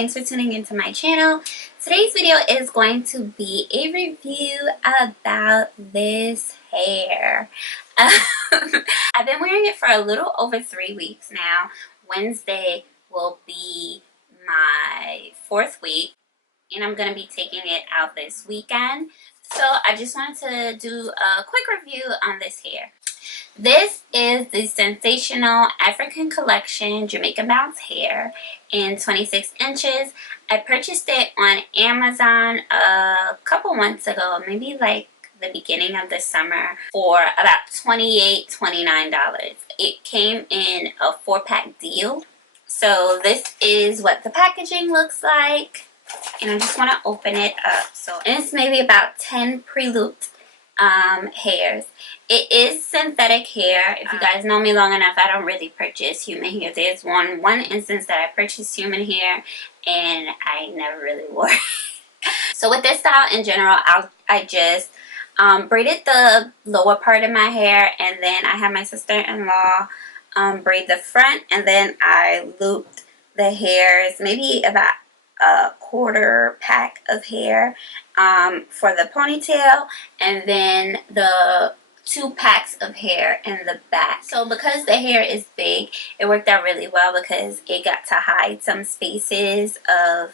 thanks for tuning into my channel. Today's video is going to be a review about this hair. I've been wearing it for a little over 3 weeks now. Wednesday will be my 4th week, and I'm going to be taking it out this weekend. So I just wanted to do a quick review on this hair. This is the Sensational African Collection Jamaican Bounce hair in 26 inches. I purchased it on Amazon a couple months ago, maybe like the beginning of the summer, for about $28, $29. It came in a 4-pack deal. So this is what the packaging looks like. And I just want to open it up. So it's maybe about 10 pre-looped hairs. It is synthetic hair. If you guys know me long enough, I don't really purchase human hair. There's one instance that I purchased human hair and I never really wore it. So with this style in general, I just braided the lower part of my hair, and then I had my sister-in-law braid the front, and then I looped the hairs, maybe about a 1/4 pack of hair for the ponytail, and then the 2 packs of hair in the back. So because the hair is big, it worked out really well because it got to hide some spaces of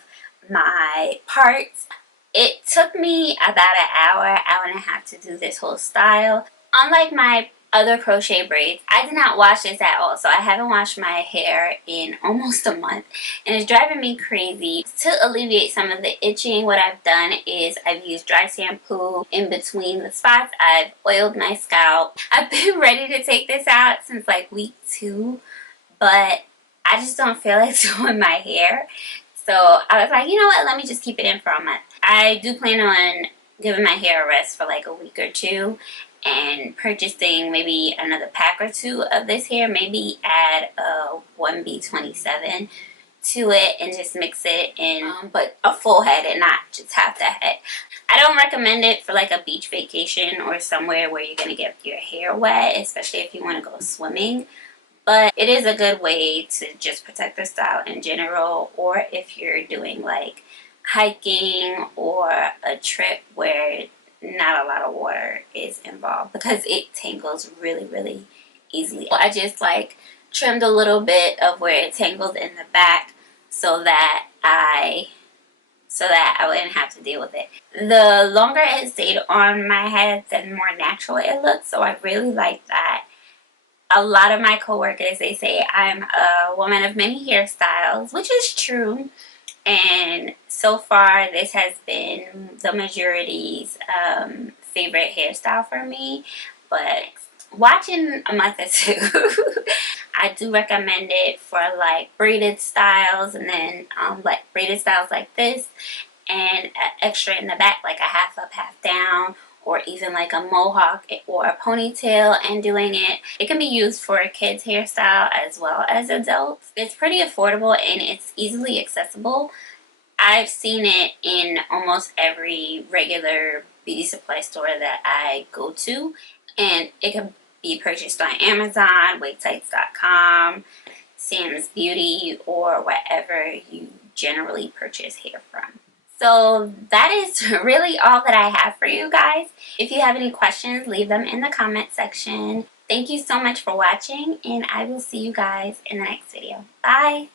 my parts. It took me about an hour and a half to do this whole style. Unlike my other crochet braids, I did not wash this at all, so I haven't washed my hair in almost a month, and it's driving me crazy. To alleviate some of the itching, what I've done is I've used dry shampoo in between the spots. I've oiled my scalp. I've been ready to take this out since like week 2, but I just don't feel like doing my hair, so I was like, you know what, let me just keep it in for a month. I do plan on giving my hair a rest for like a week or 2 and purchasing maybe another pack or 2 of this hair, maybe add a 1B27 to it and just mix it in, but a full head and not just half the head. I don't recommend it for like a beach vacation or somewhere where you're going to get your hair wet, especially if you want to go swimming, but it is a good way to just protect the style in general, or if you're doing like hiking or a trip where not a lot of water is involved, because it tangles really easily. I just like trimmed a little bit of where it tangled in the back so that I wouldn't have to deal with it. The longer it stayed on my head, the more natural it looked, so I really like that. A lot of my coworkers, they say I'm a woman of many hairstyles, which is true. And so far, this has been the majority's favorite hairstyle for me. But watch in a month or 2. I do recommend it for like braided styles, and then like braided styles like this, and extra in the back, like a half up, half down, or even like a mohawk or a ponytail and doing it. It can be used for a kid's hairstyle as well as adults. It's pretty affordable and it's easily accessible. I've seen it in almost every regular beauty supply store that I go to, and it can be purchased on Amazon, websites.com, Sam's Beauty, or wherever you generally purchase hair from. So that is really all that I have for you guys. If you have any questions, leave them in the comment section. Thank you so much for watching, and I will see you guys in the next video. Bye!